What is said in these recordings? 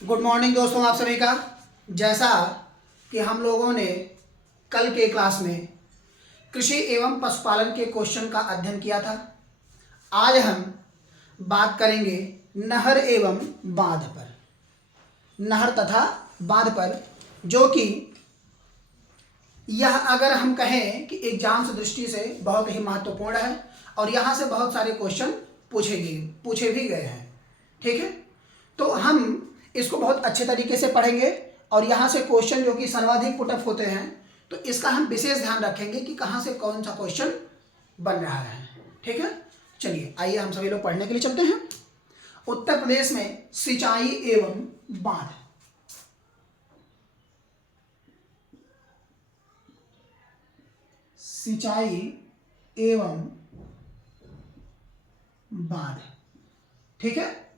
Good morning दोस्तों, आप सभी का। जैसा कि हम लोगों ने कल के क्लास में कृषि एवं पशुपालन के क्वेश्चन का अध्ययन किया था, आज हम बात करेंगे नहर एवं बांध पर, नहर तथा बांध पर, जो कि यह अगर हम कहें कि एग्जाम से दृष्टि से बहुत ही महत्वपूर्ण है और यहाँ से बहुत सारे क्वेश्चन पूछे भी गए हैं। ठीक है, तो हम इसको बहुत अच्छे तरीके से पढ़ेंगे और यहाँ से क्वेश्चन जो कि सर्वाधिक पुटअप होते हैं, तो इसका हम विशेष ध्यान रखेंगे कि कहाँ से कौन सा क्वेश्चन बन रहा है। ठीक है, चलिए आइए हम सभी लोग पढ़ने के लिए चलते हैं। उत्तर प्रदेश में सिंचाई एवं बांध, सिंचाई एवं बांध, ठीक है,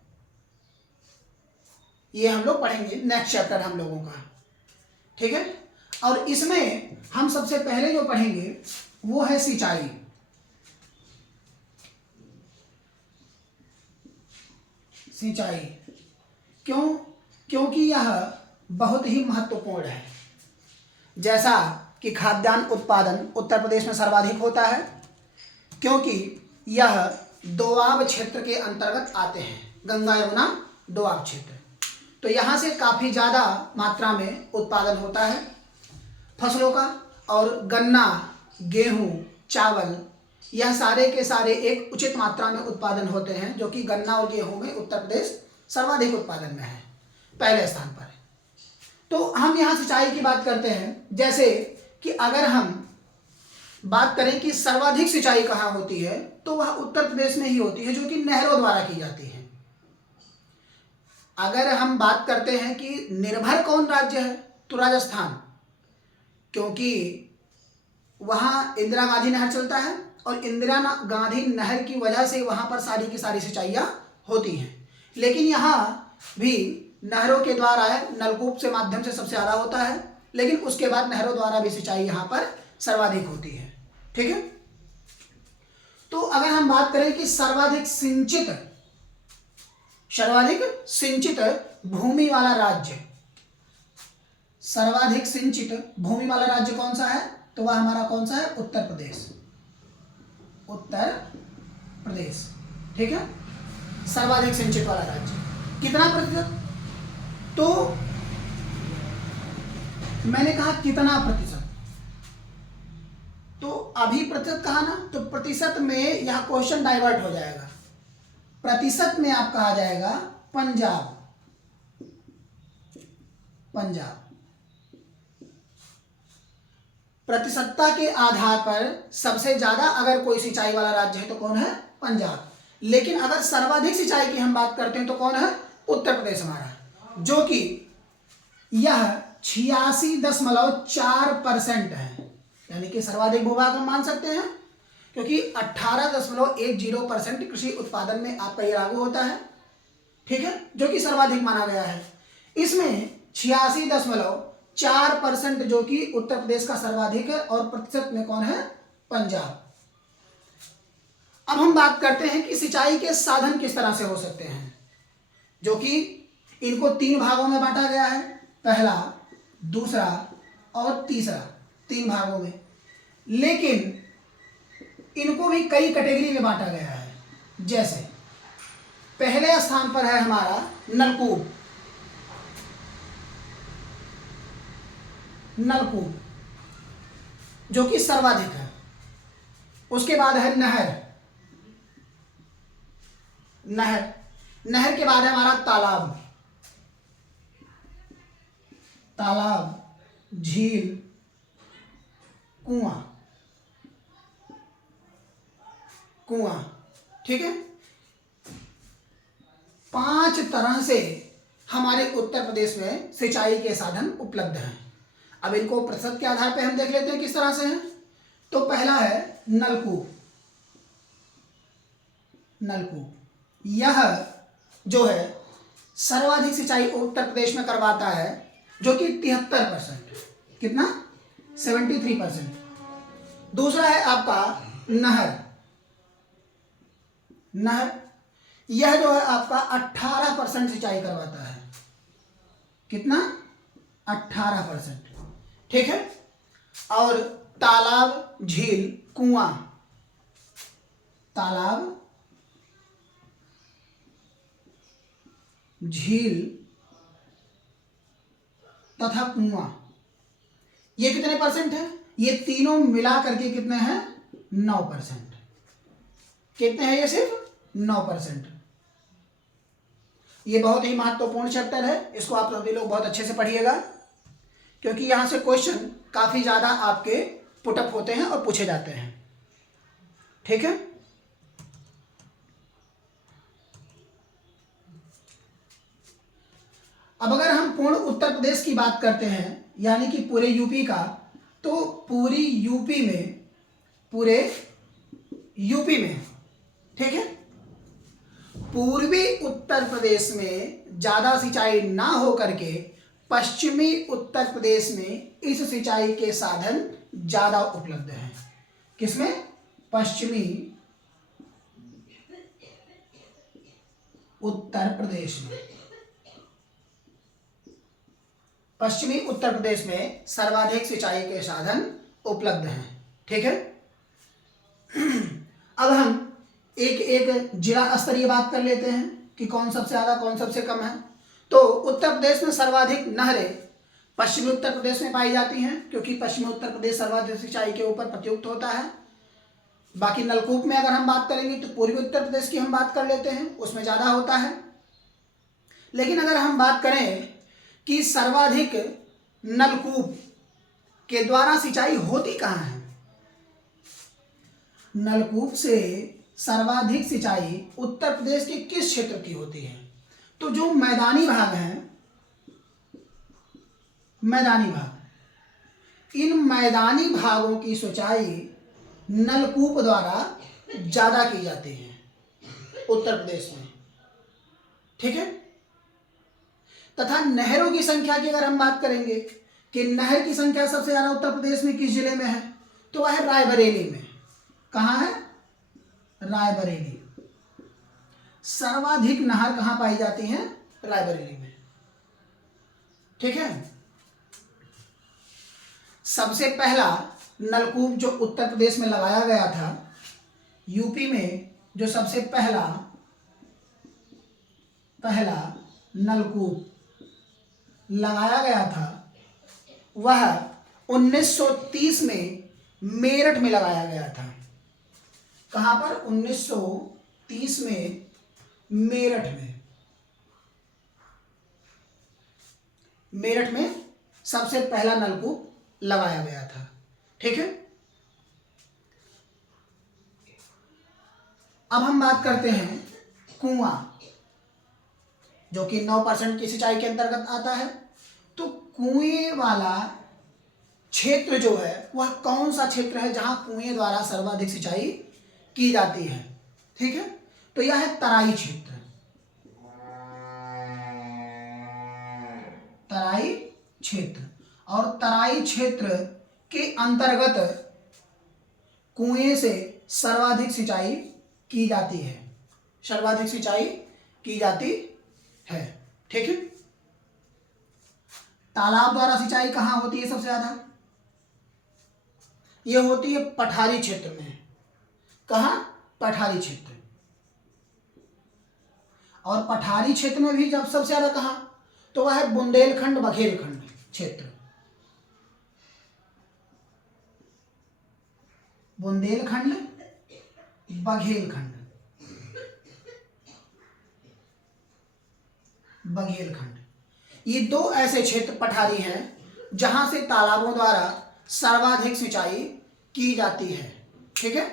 ये हम लोग पढ़ेंगे, नेक्स्ट चैप्टर हम लोगों का। ठीक है, और इसमें हम सबसे पहले जो पढ़ेंगे वो है सिंचाई। सिंचाई क्योंकि यह बहुत ही महत्वपूर्ण है। जैसा कि खाद्यान्न उत्पादन उत्तर प्रदेश में सर्वाधिक होता है, क्योंकि यह दोआब क्षेत्र के अंतर्गत आते हैं, गंगा यमुना दोआब क्षेत्र, तो यहाँ से काफ़ी ज़्यादा मात्रा में उत्पादन होता है फसलों का। और गन्ना, गेहूँ, चावल, यह सारे के सारे एक उचित मात्रा में उत्पादन होते हैं, जो कि गन्ना और गेहूँ में उत्तर प्रदेश सर्वाधिक उत्पादन में है, पहले स्थान पर है। तो हम यहाँ सिंचाई की बात करते हैं, जैसे कि अगर हम बात करें कि सर्वाधिक सिंचाई कहाँ होती है, तो वह उत्तर प्रदेश में ही होती है, जो कि नहरों द्वारा की जाती है। अगर हम बात करते हैं कि निर्भर कौन राज्य है, तो राजस्थान, क्योंकि वहाँ इंदिरा गांधी नहर चलता है और इंदिरा गांधी नहर की वजह से वहाँ पर सारी की सारी सिंचाइयाँ होती हैं। लेकिन यहाँ भी नहरों के द्वारा नलकूप से माध्यम से सबसे ज़्यादा होता है, लेकिन उसके बाद नहरों द्वारा भी सिंचाई यहाँ पर सर्वाधिक होती है। ठीक है, तो अगर हम बात करें कि सर्वाधिक सिंचित भूमि वाला राज्य, सर्वाधिक सिंचित भूमि वाला राज्य कौन सा है, तो वह हमारा कौन सा है, उत्तर प्रदेश। उत्तर प्रदेश, ठीक है, सर्वाधिक सिंचित वाला राज्य। कितना प्रतिशत, तो मैंने कहा कितना प्रतिशत, तो अभी प्रतिशत कहा ना, तो प्रतिशत में यह क्वेश्चन डाइवर्ट हो जाएगा। प्रतिशत में आप कहा जाएगा पंजाब। प्रतिशतता के आधार पर सबसे ज्यादा अगर कोई सिंचाई वाला राज्य है तो कौन है, पंजाब। लेकिन अगर सर्वाधिक सिंचाई की हम बात करते हैं तो कौन है, उत्तर प्रदेश हमारा, जो कि यह 86.4% है, यानी कि सर्वाधिक भूभाग हम मान सकते हैं, क्योंकि 18.10% कृषि उत्पादन में आपका ये लागू होता है। ठीक है, जो कि सर्वाधिक माना गया है। इसमें 86.4% जो कि उत्तर प्रदेश का सर्वाधिक है, और प्रतिशत में कौन है, पंजाब। अब हम बात करते हैं कि सिंचाई के साधन किस तरह से हो सकते हैं, जो कि इनको 3 भागों में बांटा गया है, पहला, दूसरा और तीसरा, 3 भागों में। लेकिन इनको भी कई कैटेगरी में बांटा गया है। जैसे पहले स्थान पर है हमारा नलकूप, जो कि सर्वाधिक है। उसके बाद है नहर के बाद है हमारा तालाब, झील, कुआं। ठीक है, 5 तरह से हमारे उत्तर प्रदेश में सिंचाई के साधन उपलब्ध हैं। अब इनको प्रतिशत के आधार पर हम देख लेते हैं किस तरह से हैं। तो पहला है नलकूप। यह जो है सर्वाधिक सिंचाई उत्तर प्रदेश में करवाता है, जो कि 73%, कितना, 73%। दूसरा है आपका नहर, यह जो है आपका 18% सिंचाई करवाता है। कितना? 18%। ठीक है। और तालाब, झील, कुआं, तालाब, झील तथा कुआं, ये कितने परसेंट है? ये तीनों मिला करके कितने हैं? 9%। कितने हैं ये? सिर्फ 9%। ये बहुत ही महत्वपूर्ण चैप्टर है, इसको आप सभी लोग बहुत अच्छे से पढ़िएगा, क्योंकि यहां से क्वेश्चन काफी ज्यादा आपके पुटअप होते हैं और पूछे जाते हैं। ठीक है। अब अगर हम पूर्ण उत्तर प्रदेश की बात करते हैं, यानी कि पूरे यूपी का, तो पूरे यूपी में, ठीक है, पूर्वी उत्तर प्रदेश में ज्यादा सिंचाई ना हो करके पश्चिमी उत्तर प्रदेश में इस सिंचाई के साधन ज्यादा उपलब्ध हैं। किसमें? पश्चिमी उत्तर प्रदेश में। पश्चिमी उत्तर प्रदेश में सर्वाधिक सिंचाई के साधन उपलब्ध हैं। ठीक है। अब हम एक एक जिला स्तरीय बात कर लेते हैं कि कौन सबसे ज्यादा, कौन सबसे कम है। तो उत्तर प्रदेश में सर्वाधिक नहरें पश्चिमी उत्तर प्रदेश में पाई जाती हैं, क्योंकि पश्चिमी उत्तर प्रदेश सर्वाधिक सिंचाई के ऊपर प्रयुक्त होता है। बाकी नलकूप में अगर हम बात करेंगे तो पूर्वी उत्तर प्रदेश की हम बात कर लेते हैं, उसमें ज्यादा होता है। लेकिन अगर हम बात करें कि सर्वाधिक नलकूप के द्वारा सिंचाई होती कहाँ है, नलकूप से सर्वाधिक सिंचाई उत्तर प्रदेश के किस क्षेत्र की होती है? तो जो मैदानी भाग हैं, मैदानी भाग, इन मैदानी भागों की सिंचाई नलकूप द्वारा ज्यादा की जाती है उत्तर प्रदेश में। ठीक है। तथा नहरों की संख्या की अगर हम बात करेंगे कि नहर की संख्या सबसे ज्यादा उत्तर प्रदेश में किस जिले में है, तो वह है रायबरेली में। कहाँ है? रायबरेली। सर्वाधिक नहर कहाँ पाई जाती हैं? रायबरेली में। ठीक है। सबसे पहला नलकूप जो उत्तर प्रदेश में लगाया गया था, यूपी में जो सबसे पहला नलकूप लगाया गया था, वह 1930 में मेरठ में लगाया गया था। कहां पर? 1930 में मेरठ में सबसे पहला नलकूप लगाया गया था। ठीक है। अब हम बात करते हैं कुआं, जो कि 9% की सिंचाई के अंतर्गत आता है। तो कुएं वाला क्षेत्र जो है वह कौन सा क्षेत्र है जहां कुएं द्वारा सर्वाधिक सिंचाई की जाती है? ठीक है। तो यह है तराई क्षेत्र। तराई क्षेत्र, और तराई क्षेत्र के अंतर्गत कुएं से सर्वाधिक सिंचाई की जाती है, सर्वाधिक सिंचाई की जाती है। ठीक है। तालाब द्वारा सिंचाई कहां होती है सबसे ज्यादा? यह होती है पठारी क्षेत्र में। कहां? पठारी क्षेत्र। और पठारी क्षेत्र में भी जब सबसे ज्यादा कहां, तो वह है बुंदेलखंड बघेलखंड क्षेत्र। बुंदेलखंड बघेलखंड, ये दो ऐसे क्षेत्र पठारी हैं जहां से तालाबों द्वारा सर्वाधिक सिंचाई की जाती है। ठीक है।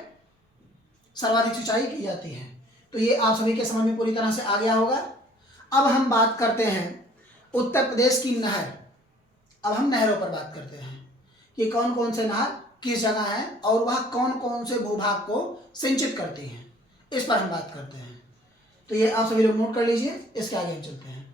सर्वाधिक सिंचाई की जाती है। तो ये आप सभी के समझ में पूरी तरह से आ गया होगा। अब हम बात करते हैं उत्तर प्रदेश की नहर। अब हम नहरों पर बात करते हैं कि कौन कौन से नहर किस जगह है और वह कौन कौन से भूभाग को सिंचित करती हैं, इस पर हम बात करते हैं। तो ये आप सभी लोग नोट कर लीजिए, इसके आगे हम चलते हैं।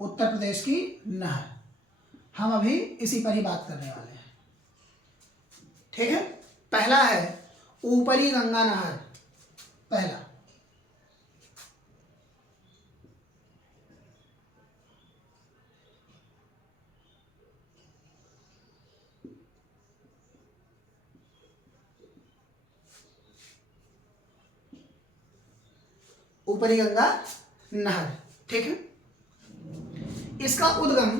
उत्तर प्रदेश की नहर। हम अभी इसी पर ही बात करने वाले हैं। ठीक है, पहला है ऊपरी गंगा नहर। पहला ऊपरी गंगा नहर। ठीक है, इसका उद्गम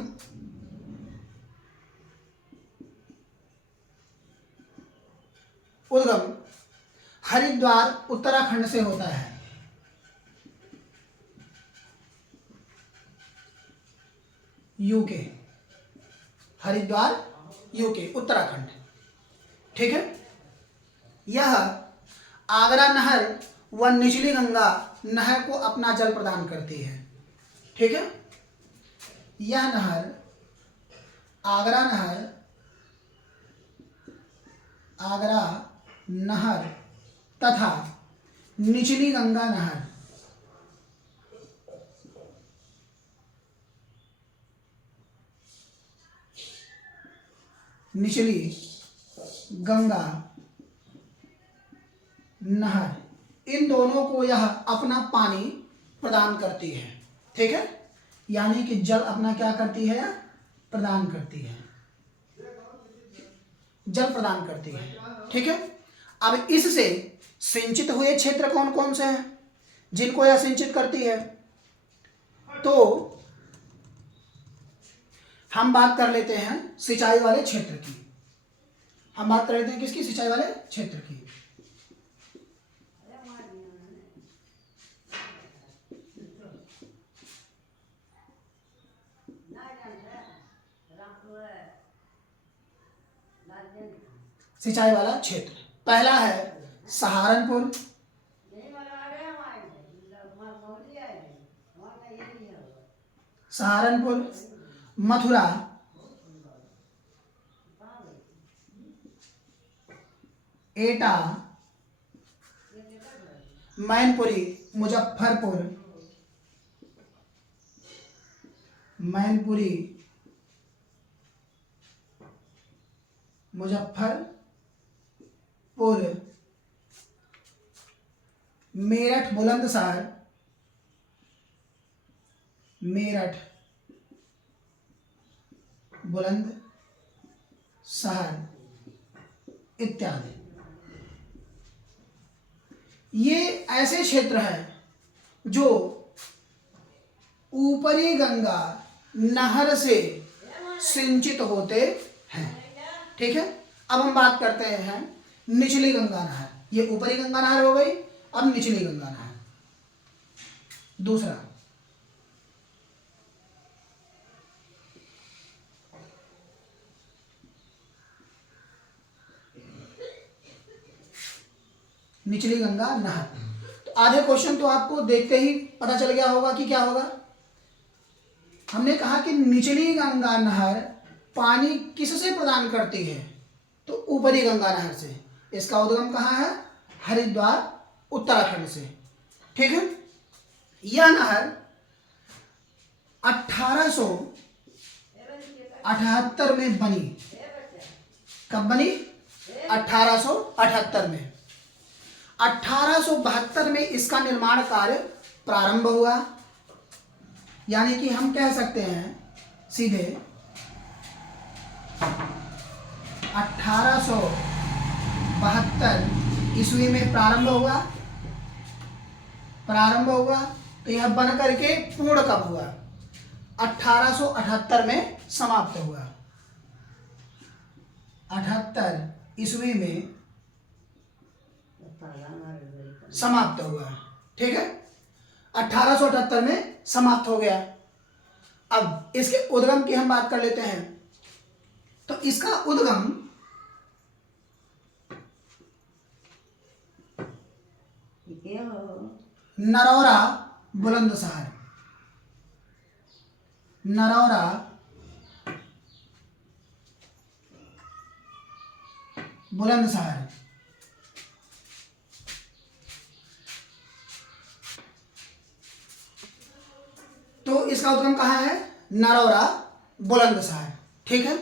हरिद्वार उत्तराखंड से होता है। UK, Haridwar UK Uttarakhand. ठीक है, यह आगरा नहर व निचली गंगा नहर को अपना जल प्रदान करती है। ठीक है, यह नहर आगरा नहर तथा निचली गंगा नहर इन दोनों को यह अपना पानी प्रदान करती है। ठीक है, यानी कि जल अपना क्या करती है, प्रदान करती है, जल प्रदान करती है। ठीक है, अब इससे सिंचित हुए क्षेत्र कौन कौन से हैं जिनको यह सिंचित करती है? तो हम बात कर लेते हैं सिंचाई वाले क्षेत्र की। हम बात कर लेते हैं किसकी? सिंचाई वाले क्षेत्र की। सिंचाई वाला क्षेत्र पहला है सहारनपुर, मथुरा, एटा, मैनपुरी, मुजफ्फरपुर, मेरठ, बुलंदशहर, इत्यादि। ये ऐसे क्षेत्र हैं जो ऊपरी गंगा नहर से सिंचित होते हैं। ठीक है, अब हम बात करते हैं निचली गंगा नहर। ये ऊपरी गंगा नहर हो गई, अब निचली गंगा नहर। दूसरा निचली गंगा नहर। तो आधे क्वेश्चन तो आपको देखते ही पता चल गया होगा कि क्या होगा। हमने कहा कि निचली गंगा नहर पानी किससे प्रदान करती है? तो ऊपरी गंगा नहर से। इसका उद्गम कहाँ है? हरिद्वार उत्तराखंड से। ठीक है, यह नहर 1878 में बनी। कब बनी? 1878 में। 1872 में इसका निर्माण कार्य प्रारंभ हुआ। यानी कि हम कह सकते हैं सीधे 1872 ईस्वी में प्रारंभ हुआ। तो यह बन करके पूर्ण कब हुआ? 1878 में समाप्त हुआ। 78 ईस्वी में समाप्त हुआ। ठीक है, 1878 में समाप्त हो गया। अब इसके उद्गम की हम बात कर लेते हैं। तो इसका उद्गम नरौरा, बुलंदशहर, तो इसका उद्गम कहाँ है? नरौरा, बुलंदशहर। ठीक है।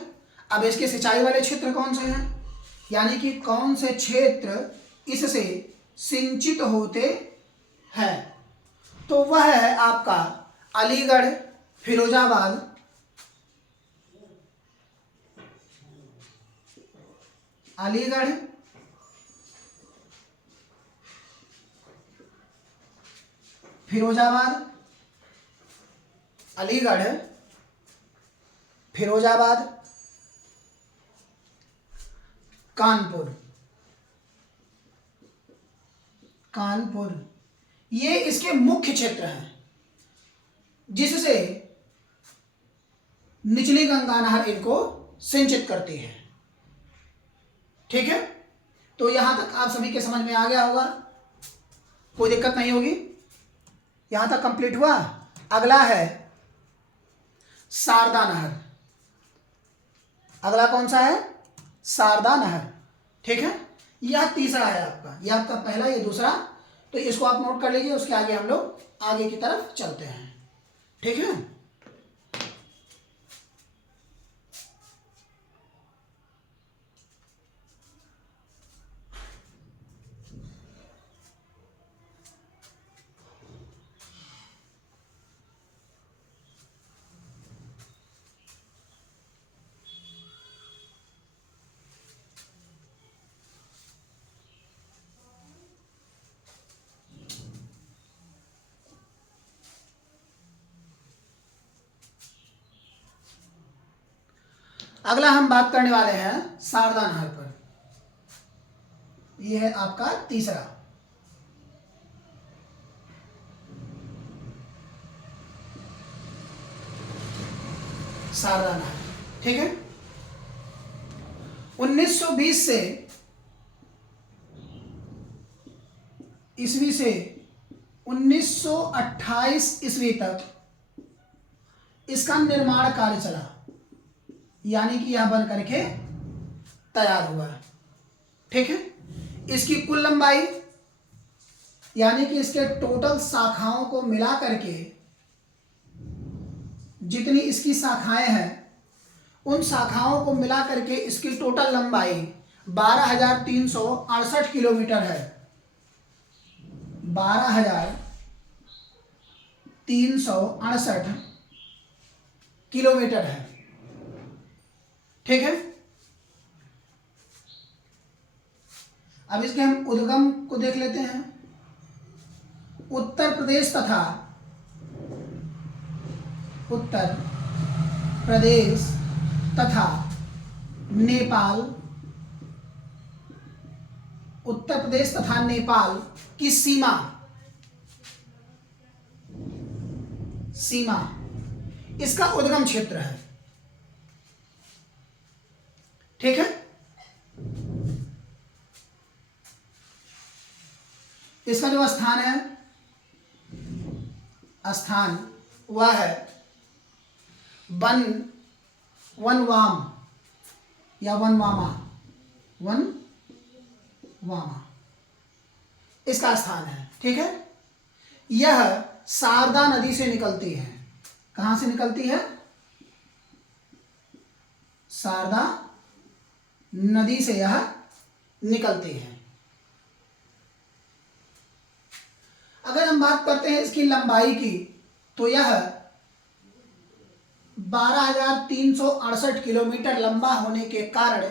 अब इसके सिंचाई वाले क्षेत्र कौन से हैं, यानी कि कौन से क्षेत्र इससे सिंचित होते हैं, तो वह है आपका अलीगढ़, फिरोजाबाद, अलीगढ़, फिरोजाबाद, अलीगढ़, फिरोजाबाद, कानपुर, कानपुर, ये इसके मुख्य क्षेत्र हैं जिससे निचली गंगा नहर इनको सिंचित करती है। ठीक है। तो यहां तक आप सभी के समझ में आ गया होगा, कोई दिक्कत नहीं होगी, यहां तक कंप्लीट हुआ। अगला है शारदा नहर। अगला कौन सा है, शारदा नहर। ठीक है। यह तीसरा है आपका, यह आपका पहला, ये दूसरा, तो इसको आप नोट कर लीजिए, उसके आगे हम लोग आगे की तरफ चलते हैं। ठीक है। अगला हम बात करने वाले हैं शारदा नहर पर। यह है आपका तीसरा। शारदा नहर। ठीक है। 1920 से ईस्वी से 1928 ईस्वी तक इसका निर्माण कार्य चला, यानी कि यह बन करके तैयार हुआ। ठीक है। इसकी कुल लंबाई, यानी कि इसके टोटल शाखाओं को मिला करके जितनी इसकी शाखाएं हैं, उन शाखाओं को मिला करके इसकी टोटल लंबाई 12,368 किलोमीटर है। 12,368 किलोमीटर है। ठीक है। अब इसके हम उद्गम को देख लेते हैं। उत्तर प्रदेश तथा नेपाल, उत्तर प्रदेश तथा नेपाल की सीमा इसका उद्गम क्षेत्र है। ठीक है। इसका जो स्थान है, वह है वनवाम या वनवामा, इसका स्थान है। ठीक है। यह शारदा नदी से निकलती है। कहां से निकलती है, शारदा नदी से यह निकलती है। अगर हम बात करते हैं इसकी लंबाई की, तो यह 12,368 किलोमीटर लंबा होने के कारण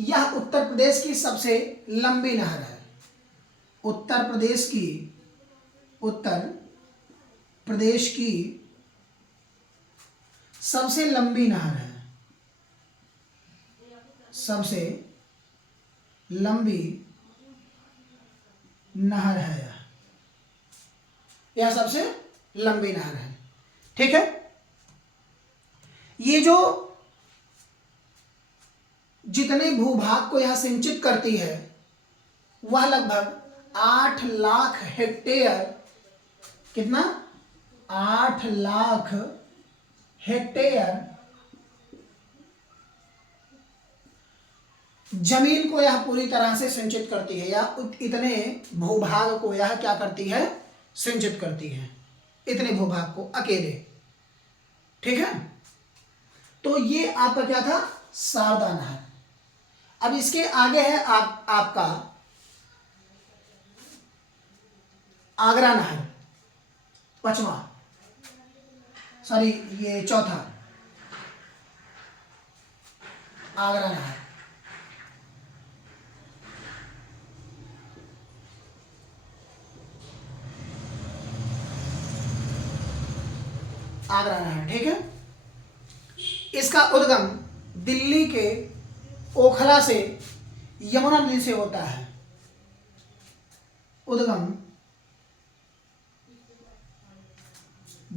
यह उत्तर प्रदेश की सबसे लंबी नहर है। उत्तर प्रदेश की सबसे लंबी नहर है, सबसे लंबी नहर है यह सबसे लंबी नहर है। ठीक है। ये जो जितने भूभाग को यह सिंचित करती है, वह लगभग 8 लाख हेक्टेयर, कितना, 8 लाख हेक्टेयर जमीन को यह पूरी तरह से सिंचित करती है, या इतने भूभाग को यह क्या करती है, सिंचित करती है, इतने भूभाग को अकेले। ठीक है। तो ये आपका क्या था, शारदा नहर। अब इसके आगे है आपका आगरा नहर, पांचवा, सॉरी ये चौथा, आगरा नहर। आगरा नहर, ठीक है। इसका उद्गम दिल्ली के ओखला से यमुना नदी से होता है। उद्गम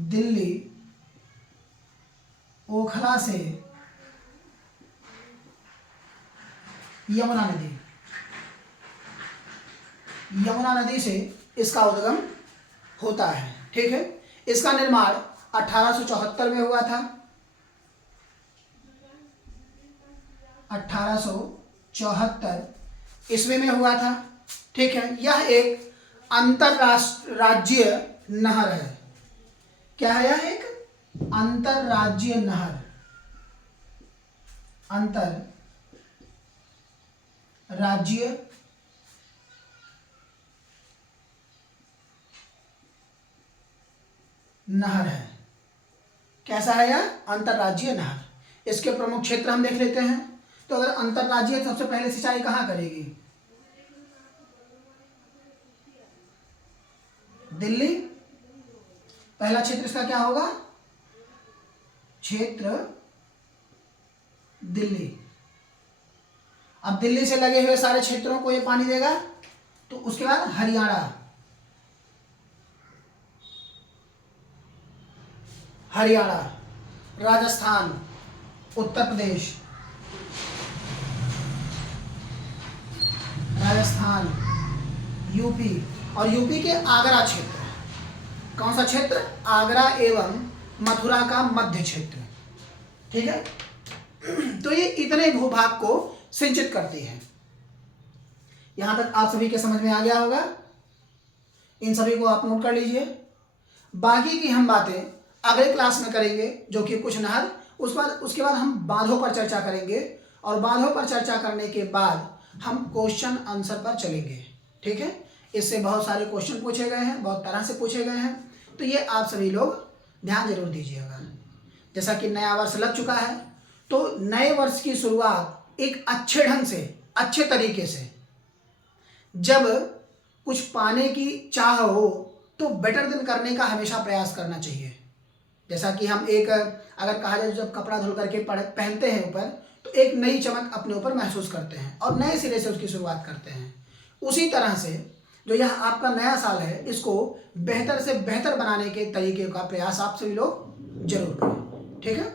दिल्ली ओखला से यमुना नदी, यमुना नदी से इसका उद्गम होता है, ठीक है। इसका निर्माण 1874 में हुआ था, 1874 ईस्वी में हुआ था, ठीक है। यह एक अंतरराज्यीय नहर है। क्या है यह, एक अंतरराज्यीय नहर, अंतरराज्यीय नहर है। कैसा है यह, अंतरराज्यीय नहर। इसके प्रमुख क्षेत्र हम देख लेते हैं। तो अगर अंतरराज्यीय, सबसे पहले सिंचाई कहाँ करेगी, दिल्ली। पहला क्षेत्र इसका क्या होगा, क्षेत्र दिल्ली। अब दिल्ली से लगे हुए सारे क्षेत्रों को ये पानी देगा। तो उसके बाद हरियाणा, हरियाणा, राजस्थान, उत्तर प्रदेश, राजस्थान, यूपी, और यूपी के आगरा क्षेत्र। कौन सा क्षेत्र, आगरा एवं मथुरा का मध्य क्षेत्र, ठीक है। तो ये इतने भूभाग को सिंचित करती है। यहां तक आप सभी के समझ में आ गया होगा। इन सभी को आप नोट कर लीजिए। बाकी की हम बातें अगले क्लास में करेंगे, जो कि कुछ नहर, उसके बाद हम बांधों पर चर्चा करेंगे, और बांधों पर चर्चा करने के बाद हम क्वेश्चन आंसर पर चलेंगे, ठीक है। इससे बहुत सारे क्वेश्चन पूछे गए हैं, बहुत तरह से पूछे गए हैं। तो ये आप सभी लोग ध्यान जरूर दीजिएगा। जैसा कि नया वर्ष लग चुका है, तो नए वर्ष की शुरुआत एक अच्छे ढंग से, अच्छे तरीके से, जब कुछ पाने की चाह हो तो बेटर दिन करने का हमेशा प्रयास करना चाहिए। जैसा कि हम एक, अगर कहा जाए, जब कपड़ा धुल करके पहनते हैं ऊपर, तो एक नई चमक अपने ऊपर महसूस करते हैं और नए सिरे से उसकी शुरुआत करते हैं। उसी तरह से जो यह आपका नया साल है, इसको बेहतर से बेहतर बनाने के तरीके का प्रयास आप सभी लोग जरूर करें, ठीक है।